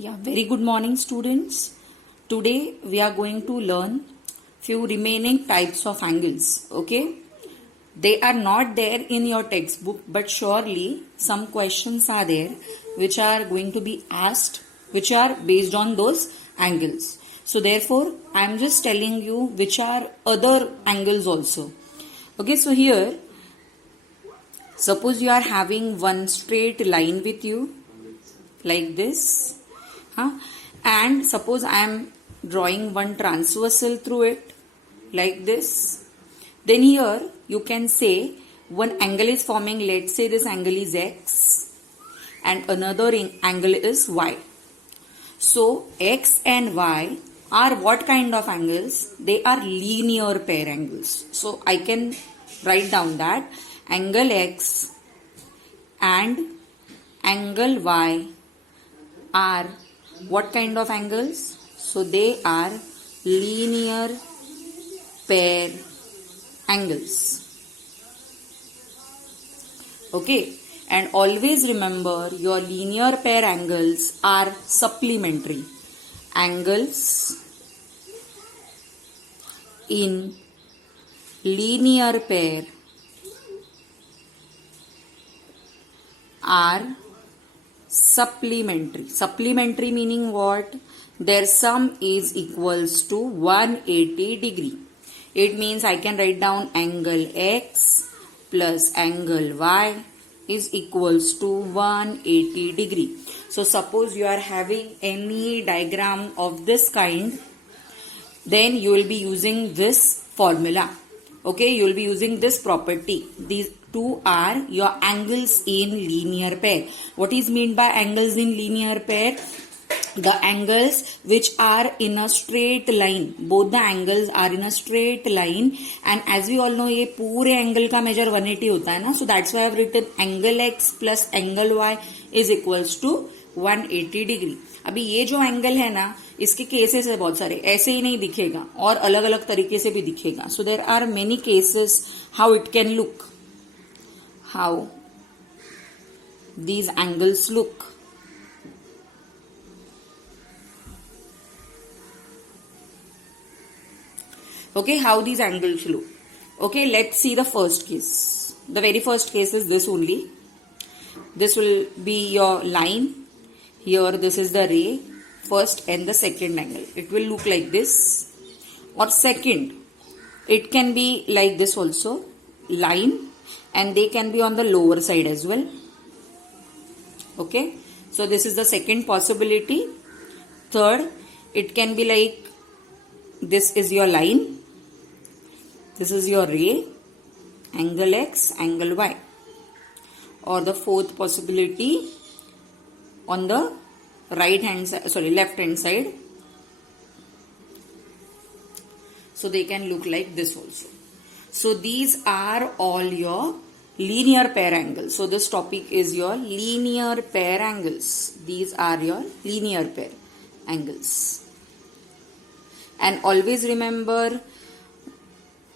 Yeah, very good morning, students. Today we are going to learn few remaining types of angles. Okay, they are not there in your textbook, but surely some questions are there which are going to be asked, which are based on those angles. So therefore, I am just telling you which are other angles also. Okay, so here, suppose you are having one straight line with you like this. And suppose I am drawing one transversal through it like this. Then here you can say one angle is forming, let's say this angle is x and another angle is y. So x and y are what kind of angles? They are linear pair angles. So I can write down that angle x and angle y are what kind of angles? So they are linear pair angles. Okay, and always remember your linear pair angles are supplementary. Angles in linear pair are supplementary. Supplementary meaning what? Their sum is equals to 180 degree. It means I can write down angle x plus angle y is equals to 180 degree. So suppose you are having any diagram of this kind, then you will be using this formula. Okay, you will be using this property. These two are your angles in linear pair. What is meant by angles in linear pair? The angles which are in a straight line. Both the angles are in a straight line, and as we all know ये पूरे angle का measure 180 होता है ना. So that's why I have written angle x plus angle y is equals to 180 degree. अभी ये जो angle है ना, इसके केसेस है बहुत सारे. ऐसे ही नहीं दिखेगा और अलग अलग तरीके से भी दिखेगा. So there are many cases how it can look, how these angles look. Okay, how these angles look. Okay, let's see the first case. The very first case is this only. This will be your line. Here this is the ray, first and the second angle. It will look like this. Or second, it can be like this also, line, and they can be on the lower side as well. Okay, so this is the second possibility. Third, it can be like this is your line, this is your ray, angle x, angle y. Or the fourth possibility, on the right hand side, left hand side. So they can look like this also. So these are all your linear pair angles. So this topic is your linear pair angles. These are your linear pair angles. And always remember,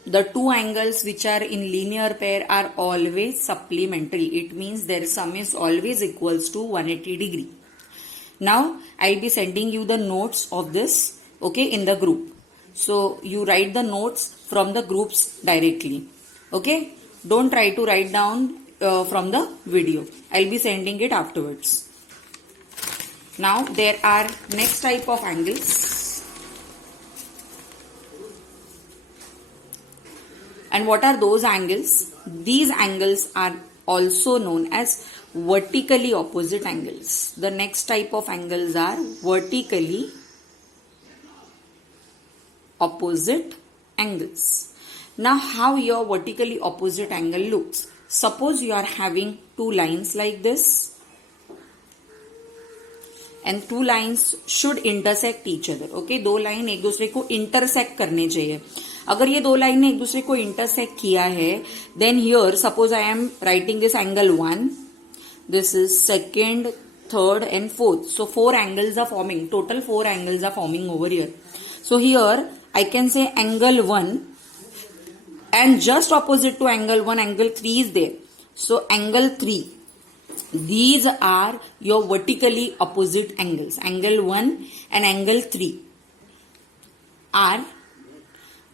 the two angles which are in linear pair are always supplementary. It means their sum is always equals to 180 degree. Now I'll be sending you the notes of this, okay, in the group. So you write the notes from the groups directly. Okay, don't try to write down from the video. I'll be sending it afterwards. Now there are next type of angles. And what are those angles? These angles are also known as vertically opposite angles. The next type of angles are vertically opposite angles. Now how your vertically opposite angle looks? Suppose you are having two lines like this, and two lines should intersect each other. Okay, दो line एक दूसरे को intersect करने चाहिए. अगर ये दो line ने एक दूसरे को intersect किया है, then here suppose I am writing this angle 1, this is second, third and fourth. So 4 angles are forming. Total 4 angles are forming over here. So here I can say angle 1, and just opposite to angle 1, angle 3 is there. So angle 3. These are your vertically opposite angles. Angle 1 and angle 3 are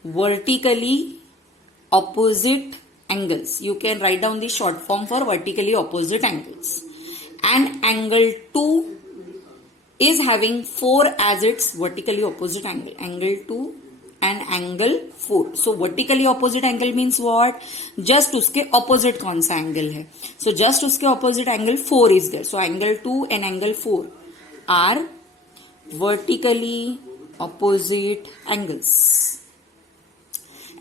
vertically opposite angles. You can write down the short form for vertically opposite angles. And angle 2 is having 4 as its vertically opposite angle. Angle 2 and angle 4. So vertically opposite angle means what? Just उसके opposite कौन सा angle है? So just उसके opposite angle 4 is there. So angle 2 and angle 4 are vertically opposite angles.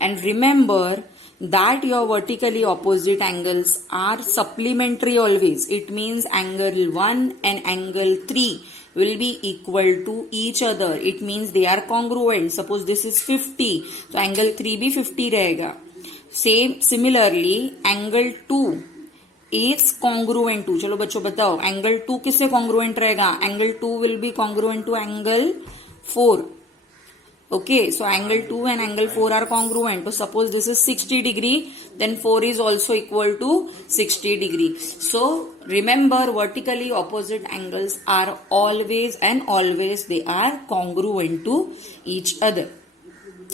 And remember that your vertically opposite angles are supplementary always. It means angle 1 and angle 3 will be equal to each other. It means they are congruent. Suppose this is 50, so angle 3 भी 50 रहेगा. Similarly, angle 2 is congruent to. चलो बच्चों बताओ, angle 2 किससे congruent रहेगा? Angle 2 will be congruent to angle 4. Okay, so angle 2 and angle 4 are congruent. So suppose this is 60 degree, then 4 is also equal to 60 degree. So remember, vertically opposite angles are always they are congruent to each other.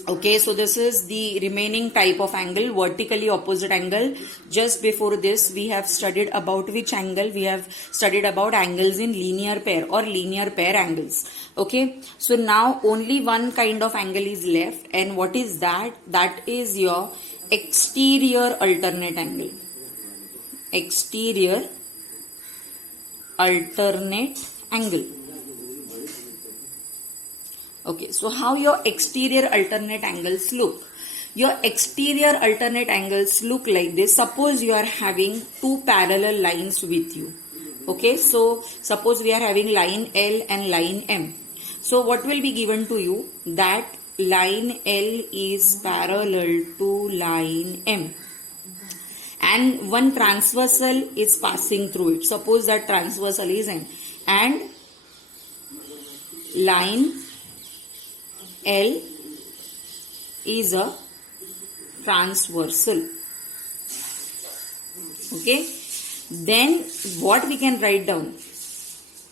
Okay, so this is the remaining type of angle, vertically opposite angle. Just before this, we have studied about which angle? We have studied about angles in linear pair or linear pair angles. Okay, so now only one kind of angle is left, and what is that? That is your exterior alternate angle. Exterior alternate angle. Okay, so how your exterior alternate angles look? Your exterior alternate angles look like this. Suppose you are having two parallel lines with you. Okay, so suppose we are having line L and line M. So what will be given to you? That line L is parallel to line M. And one transversal is passing through it. Suppose that transversal is N. And line L is a transversal. Okay. Then what we can write down?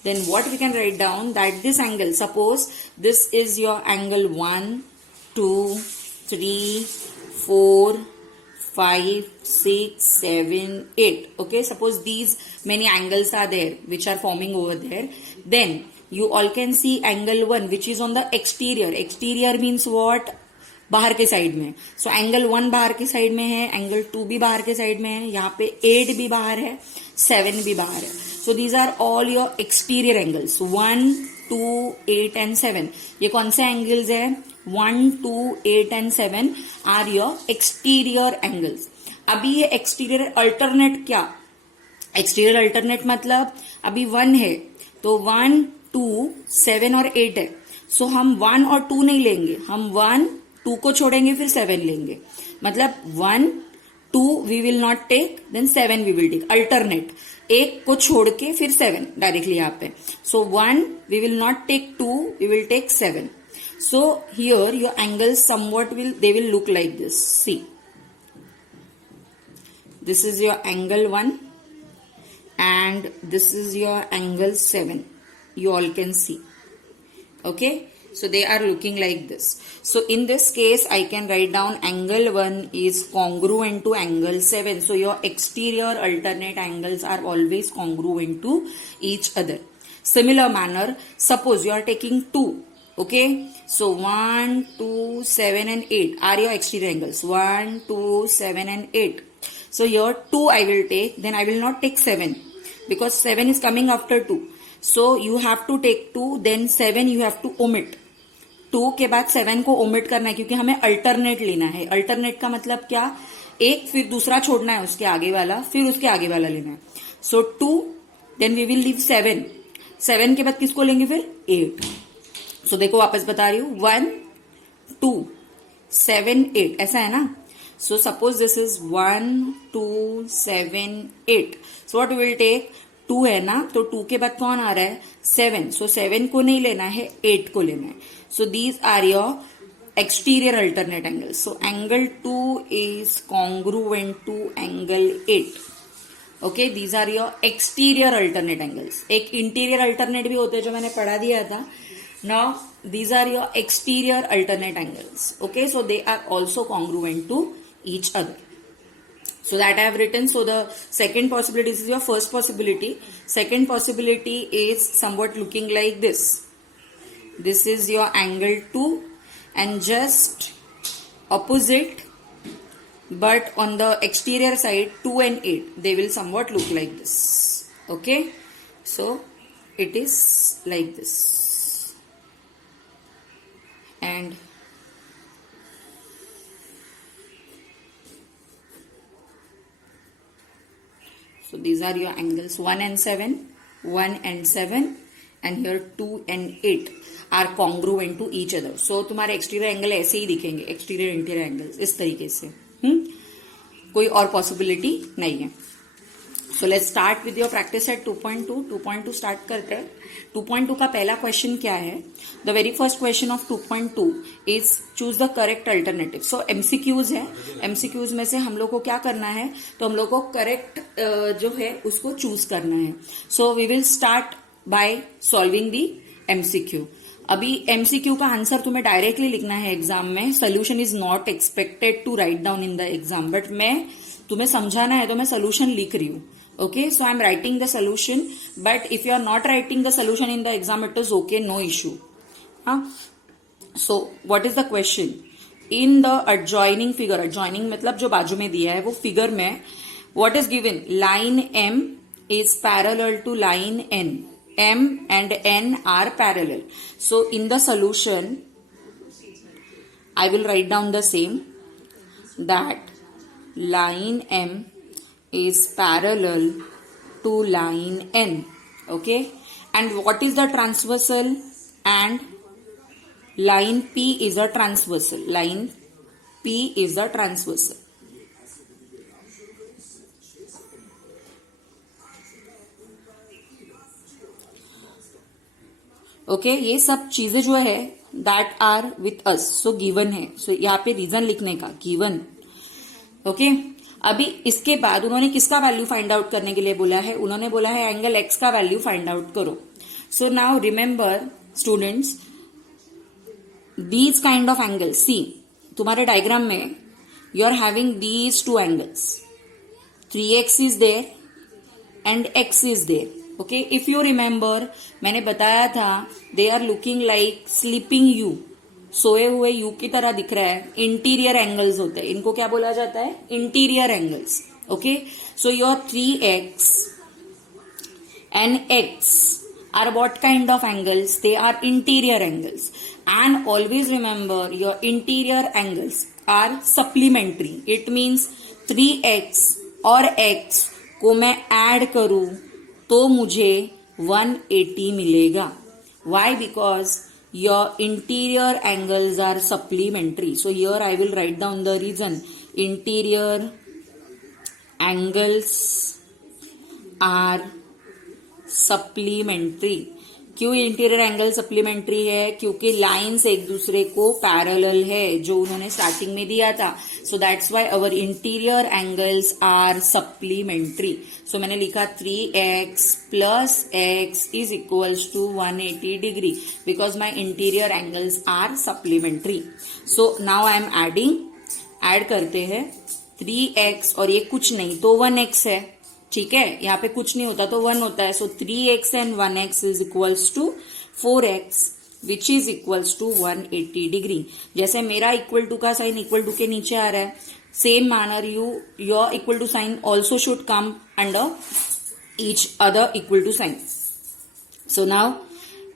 That this angle, suppose this is your angle 1, 2, 3, 4, 5, 6, 7, 8. Okay. Suppose these many angles are there which are forming over there. Then you all can see angle 1 which is on the exterior. Exterior means what? बाहर के side में. So angle 1 बाहर के side में है, angle 2 भी बाहर के साइड में है, यहाँ पे 8 भी बाहर है, 7 भी बाहर है. So these are all your exterior angles. 1, 2, 8 and 7. ये कौन से angles है? 1, 2, 8 and 7 are your exterior angles. अभी ये exterior alternate क्या? Exterior alternate मतलब अभी 1 है, तो 1, 2, 7 और 8 है. सो हम 1 और 2 नहीं लेंगे, हम 1, 2 को छोड़ेंगे फिर 7 लेंगे. मतलब 1, 2 we will not take, then 7 we will take. Alternate, एक को छोड़ के फिर 7 डायरेक्टली यहाँ पे. So 1 we will not take 2, we will take 7. So here your angles somewhat they will look like this. See, this is your angle 1 and this is your angle 7. You all can see. Okay, so they are looking like this. So in this case I can write down angle 1 is congruent to angle 7. So your exterior alternate angles are always congruent to each other. Similar manner, suppose you are taking 2. Okay, so 1, 2, 7 and 8 are your exterior angles. 1, 2, 7 and 8. So here 2 I will take, then I will not take 7 because 7 is coming after 2. So you have to take 2, then 7 you have to omit. 2 के बाद 7 को omit करना है क्योंकि हमें alternate लेना है. Alternate का मतलब क्या? एक फिर दूसरा छोड़ना है, उसके आगे वाला फिर उसके आगे वाला लेना है. So 2, then we will leave 7. 7 के बाद किसको लेंगे फिर? 8. So देखो वापस बता रही हूँ, 1, 2, 7, 8 ऐसा है ना. So suppose this is 1, 2, 7, 8. So what we will take? 2 है ना, तो 2 के बाद कौन आ रहा है? 7. So 7 को नहीं लेना है, 8 को लेना है. So these are your exterior alternate angles. So angle 2 is congruent to angle 8. Okay, these are your exterior alternate angles. एक इंटीरियर अल्टरनेट भी होते हैं जो मैंने पढ़ा दिया था. Now these are your exterior alternate angles. Okay, so they are also congruent to each other. So that I have written. So the second possibility, this is your first possibility. Second possibility is somewhat looking like this. This is your angle 2 and just opposite, but on the exterior side 2 and 8 they will somewhat look like this. Okay, so it is like this. And so these are your angles 1 and 7, 1 and 7, and here 2 and 8 are congruent to each other. So तुम्हारे exterior angle ऐसे ही दिखेंगे, exterior interior angles इस तरीके से. कोई और possibility नहीं है. So let's start with your practice eight 2.2. 2.2 start करते हैं. 2.2 का पहला क्वेश्चन क्या है? The very first question of 2.2 is choose the correct alternative. So MCQs है. एमसीक्यूज में से हम लोग को क्या करना है? तो हम लोग को करेक्ट जो है उसको चूज करना है. So we will start by solving the MCQ. अभी एमसीक्यू का आंसर तुम्हें डायरेक्टली लिखना है एग्जाम में. Solution is not expected to write down in the exam, but मैं तुम्हें समझाना है तो मैं सोल्यूशन लिख रही हूँ. Okay, so I'm writing the solution, but if you are not writing the solution in the exam, it is okay, no issue. So what is the question? In the adjoining figure, adjoining मतलब जो बाजू में दिया है वो figure में what is given? Line M is parallel to line N. M and N are parallel. So in the solution, I will write down the same, that line M is parallel to line N. Okay, and what is the transversal? And line P is a transversal. Line P is a transversal. Okay, ये सब चीजें जो है that are with us. So given है. So यहाँ पे reason लिखने का given. Okay, अभी इसके बाद उन्होंने किसका वैल्यू फाइंड आउट करने के लिए बोला है? उन्होंने बोला है एंगल एक्स का वैल्यू फाइंड आउट करो. So now remember students, these kind of angles. See, तुम्हारे डायग्राम में you are having these two angles. 3x is there and x is there. Okay, if you remember मैंने बताया था they are looking like sleeping U. सोए हुए you की तरह दिख रहा है. इंटीरियर एंगल्स होते हैं, इनको क्या बोला जाता है? Interior angles. Okay, so your 3x and x are what kind of angles? They are interior angles. And always remember your interior angles are supplementary. It means 3x और x को मैं ऐड करूं तो मुझे 180 मिलेगा. Why? Because your interior angles are supplementary. So here I will write down the reason. Interior angles are supplementary. क्यों interior angle supplementary है? क्योंकि लाइंस एक दूसरे को पैरेलल है जो उन्होंने स्टार्टिंग में दिया था. So that's why our interior angles are supplementary. So मैंने लिखा 3x plus x is equals to 180 degree because my interior angles are supplementary. So now I am adding. Add करते हैं 3x और ये कुछ नहीं तो 1x है. ठीक है, यहाँ पे कुछ नहीं होता तो 1 होता है. सो 3x and 1x is equals to 4x which is equals to 180 degree. जैसे मेरा इक्वल टू का साइन इक्वल टू के नीचे आ रहा है, same manner your equal to sign also should come under each other equal to sign. So now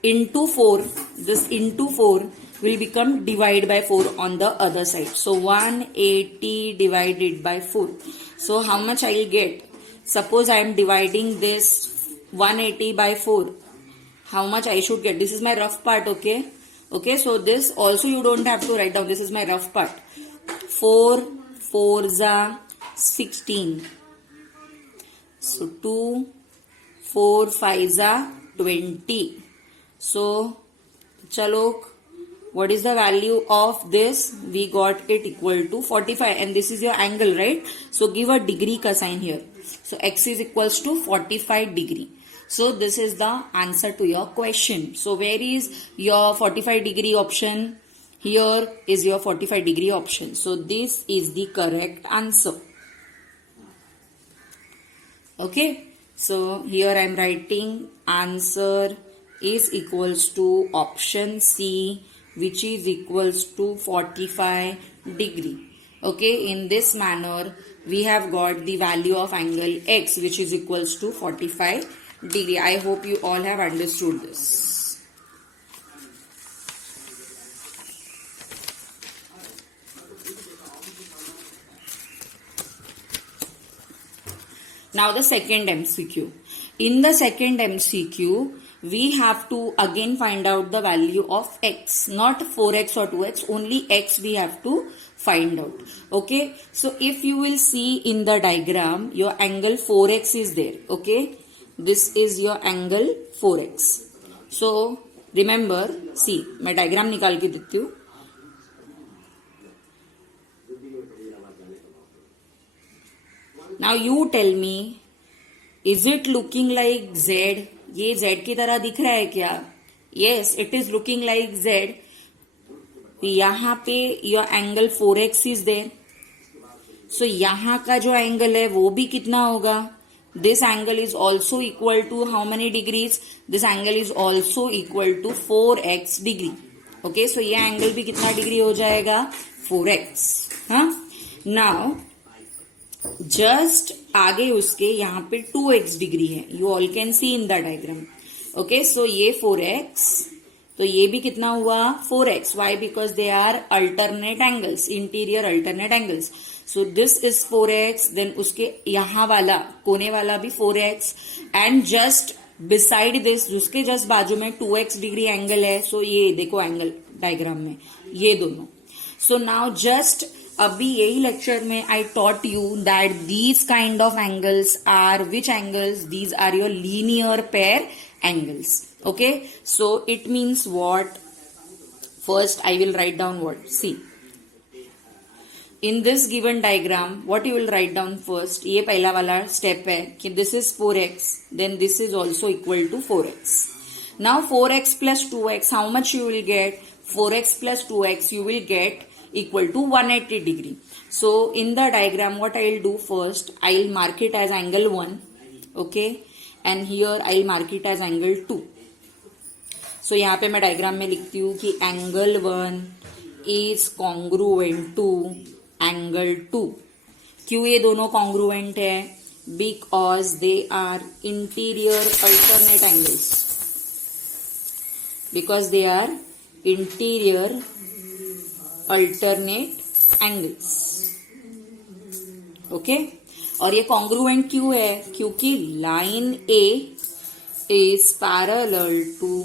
into 4, this into 4 will become divide by 4 on the other side. So 180 divided by 4. So how much I will get? Suppose I am dividing this 180 by 4. How much I should get? This is my rough part, okay? Okay, so this also you don't have to write down. This is my rough part. 4 4s are 16. So 2 4 5s are 20. So chalo, what is the value of this? We got it equal to 45 and this is your angle, right? So give a degree ka sign here. So x is equals to 45 degree. So this is the answer to your question. So where is your 45 degree option? Here is your 45 degree option. So this is the correct answer. Okay. So here I am writing answer is equals to option C, which is equals to 45 degree. Okay. In this manner, we have got the value of angle X, which is equals to 45 degree. I hope you all have understood this. Now the second MCQ. In the second MCQ, we have to again find out the value of x, not 4x or 2x, only x we have to find out. Okay, so if you will see in the diagram, your angle 4x is there. Okay, this is your angle 4x. So remember, see, मैं diagram निकाल के देती हूँ. Now you tell me, is it looking like Z? ये Z की तरह दिख रहा है क्या? Yes, it is looking like Z. यहाँ पे your angle 4x is there. So यहाँ का जो angle है वो भी कितना होगा? This angle is also equal to how many degrees? This angle is also equal to 4x degree. Okay, so ये angle भी कितना डिग्री हो जाएगा? 4x. हाँ? Now जस्ट आगे उसके यहाँ पे 2x डिग्री है. You all can see in the diagram. Okay, so ये 4x, तो ये भी कितना हुआ? 4x. Why? Because they are alternate angles, interior alternate angles. So this is 4x, then उसके यहाँ वाला कोने वाला भी 4x, and just beside this, उसके जस्ट बाजू में 2x डिग्री एंगल है. सो ये देखो एंगल डायग्राम में ये दोनों. सो नाउ जस्ट अभी यही लेक्चर में I taught you that these kind of angles are which angles? These are your linear pair angles. Okay, so it means what? First I will write down what. See, in this given diagram what you will write down first? ये पहला वाला step है कि this is 4x, then this is also equal to 4x. Now 4x plus 2x, how much you will get? 4x plus 2x you will get equal to 180 degree. So in the diagram what I will do first, I will mark it as angle 1, okay, and here I will mark it as angle 2. So यहाँ पे मैं diagram में लिखती हूँ कि angle 1 is congruent to angle 2. क्यों ये दोनों congruent है? Because they are interior alternate angles. Because they are interior alternate angles. Okay, और ये कॉन्ग्रुएंट क्यों है? क्योंकि line A is parallel to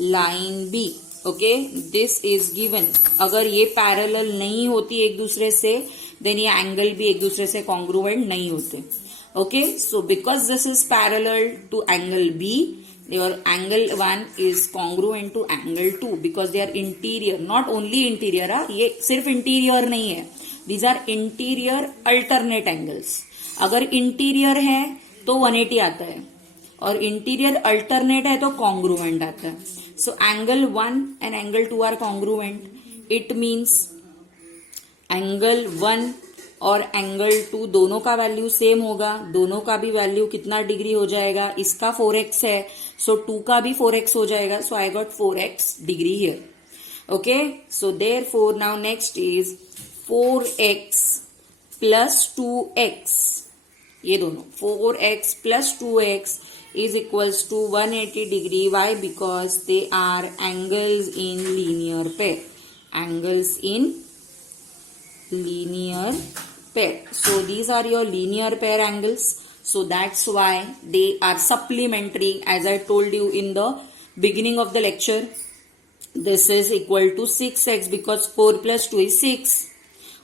line B. Okay, this is given. अगर ये पैरेलल नहीं होती एक दूसरे से, देन ये एंगल भी एक दूसरे से कॉन्ग्रुएंट नहीं होते. Okay, so because this is parallel to angle B, your angle 1 is congruent to angle 2 because they are interior, not only interior. ये सिर्फ interior नहीं है, these are interior alternate angles. अगर interior है तो 180 आता है, और interior alternate है तो congruent आता है. So angle 1 and angle 2 are congruent. It means angle 1 और एंगल 2 दोनों का वैल्यू सेम होगा. दोनों का भी वैल्यू कितना डिग्री हो जाएगा? इसका 4x है, सो 2 का भी 4x हो जाएगा. So I got 4x degree here. Okay, so therefore now next is 4x plus 2x. ये दोनों 4x plus 2x is equals to 180 degree. Why? Because they are angles in linear pair. Angles in linear pair. So these are your linear pair angles. So that's why they are supplementary. As I told you in the beginning of the lecture, this is equal to 6x because 4 plus 2 is 6.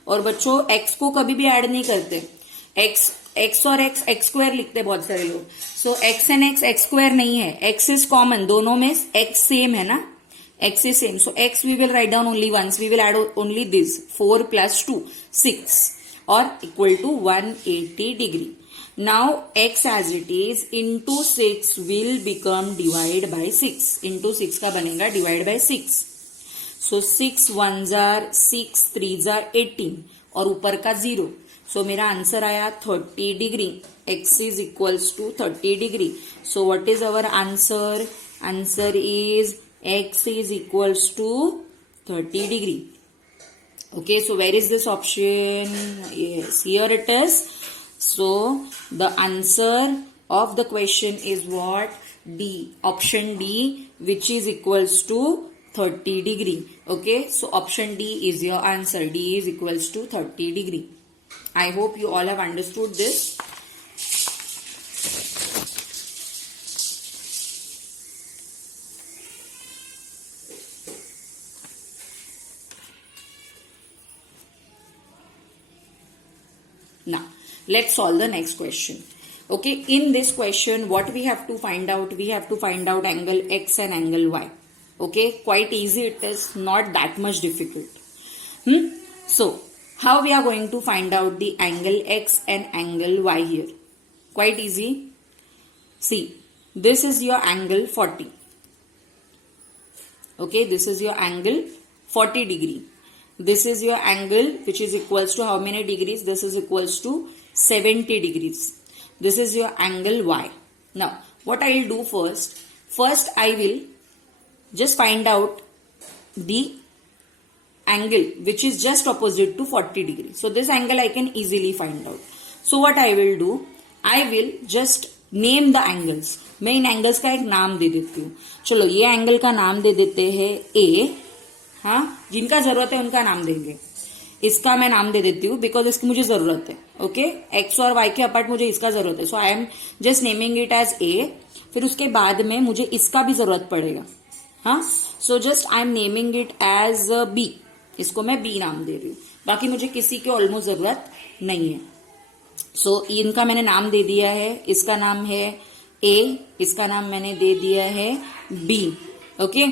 और बच्चों x को कभी भी add नहीं करते. x और x square लिखते बहुत सारे लोग. So x and x square नहीं है. x is common. दोनों में x सेम है ना. x is same. So x we will write down only once. We will add only this 4 plus 2 6 or equal to 180 degree. Now x as it is into 6 will become divide by 6. Into 6 का बनेगा divide by 6. So 6 1s are 6 3s are 18 और ऊपर का 0. सो मेरा answer आया 30 degree. x is equals to 30 degree. So what is our answer? Answer is x is equals to 30 degree. Okay, so where is this option? Yes, here it is. So the answer of the question is what? D, option D, which is equals to 30 degree. Okay, so option D is your answer. D is equals to 30 degree. I hope you all have understood this. Now, let's solve the next question. Okay, in this question, what we have to find out? We have to find out angle X and angle Y. Okay, quite easy it is, not that much difficult. So, how we are going to find out the angle X and angle Y here? Quite easy. See, this is your angle 40. Okay, this is your angle 40 degree. This is your angle which is equals to how many degrees? This is equals to 70 degrees. This is your angle Y. Now, what I will do first? First, I will just find out the angle which is just opposite to 40 degrees. So, this angle I can easily find out. So, what I will do? I will just name the angles. मैं इन angles का एक नाम दे देती हूँ. चलो, ये angle का नाम दे देते हैं A. हाँ, जिनका जरूरत है उनका नाम देंगे. इसका मैं नाम दे देती हूँ बिकॉज इसकी मुझे जरूरत है. ओके, एक्स और वाई के अपार्ट मुझे इसका जरूरत है. So I am just naming it as A. फिर उसके बाद में मुझे इसका भी जरूरत पड़ेगा. हाँ, so just I am naming it as B. इसको मैं बी नाम दे रही हूँ. बाकी मुझे किसी की ऑलमोस्ट जरूरत नहीं है. सो इनका मैंने नाम दे दिया है. इसका नाम है ए. इसका नाम मैंने दे दिया है बी. ओके,